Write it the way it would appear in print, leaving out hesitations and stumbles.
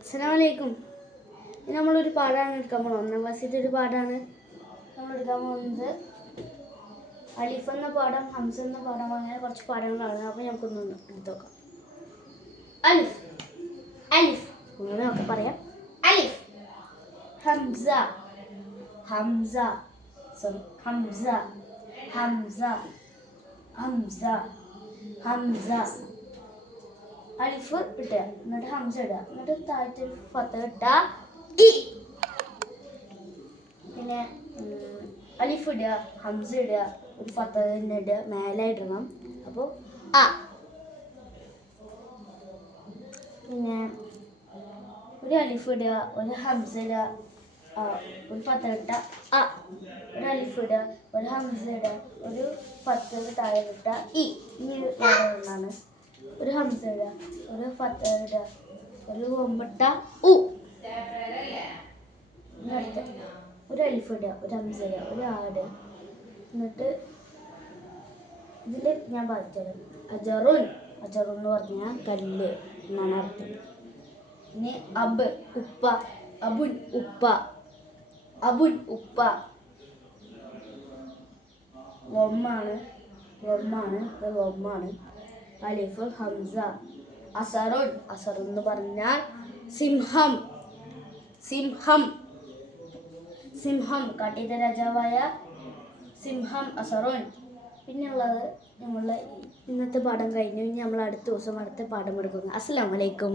അസ്സലാമലൈക്കും. നമ്മളൊരു പാഠമാണ് എടുക്കാൻ പോകുന്നത്. 1ാം ക്ലാസ്സിലത്തെ ഒരു പാഠമാണ് നമ്മൾ എടുക്കാൻ പോകുന്നത്. അലിഫ് എന്ന പാഠം, ഹംസ എന്ന പാഠം, അങ്ങനെ കുറച്ച് പാഠങ്ങളാണ്. അപ്പോൾ നമുക്കൊന്ന് എടുത്ത് നോക്കാം. അലിഫ് അലിഫ് അങ്ങനെ നമുക്ക് പറയാം. അലിഫ് ഹംസ ഹംസ ഹംസ ഹംസ ഹംസ ഹംസ. അലിഫ് ഇടുക, എന്നിട്ട് ഹംസ ഇടുക, എന്നിട്ട് താഴത്തെ ഫത്ത ഇട്ട ഇ. പിന്നെ അലിഫ് ഇടുക, ഹംസ ഇടുക, ഒരു ഫത്ത തന്നെ ഇടുക, മേലെ ഇടണം. അപ്പോൾ അ. പിന്നെ ഒരു അലിഫ് ഇടുക, ഒരു ഹംസ ഇടുക, ഒരു ഫത്ത ഇട്ട അ. ഒരു അലിഫ് ഇടുക, ഒരു ഹംസ ഇടുക, ഒരു ഫത്ത താഴെ ഇട്ട ഇ. ഇനി വേറെ ഒന്നാണ്. ഒരു ഹംസ ഇടുക, ഒരു ഫത്ത ഇടുക, ഒരു ഒമ്പട്ട ഉ. ഒരു അലിഫ് ഇടുക, ഒരു ഹംസ ഇടുക, ഒരു ആ ഇടുക. എന്നിട്ട് ഇതിൽ ഞാൻ പറഞ്ഞത് അജറുൻ. അജറുൻ എന്ന് പറഞ്ഞാൽ കല്ല് എന്നാണ് അർത്ഥം. ഇനി അബ് ഉപ്പ, അബുൻ ഉപ്പ, അബുൻ ഉപ്പ. വമ്മാണ്, വമ്മാണ്, വമ്മാണ്. അലിഫ് ഹംസ. അസറുൻ. അസറുൻ എന്ന് പറഞ്ഞാൽ സിംഹം, സിംഹം, സിംഹം. കാട്ടിലെ രാജാവായ സിംഹം അസറുൻ. പിന്നെയുള്ളത് നമ്മളെ ഇന്നത്തെ പാഠം കഴിഞ്ഞു. ഇനി നമ്മൾ അടുത്ത ദിവസം അടുത്ത പാഠം എടുക്കുന്നു. അസ്സലാമു അലൈക്കും.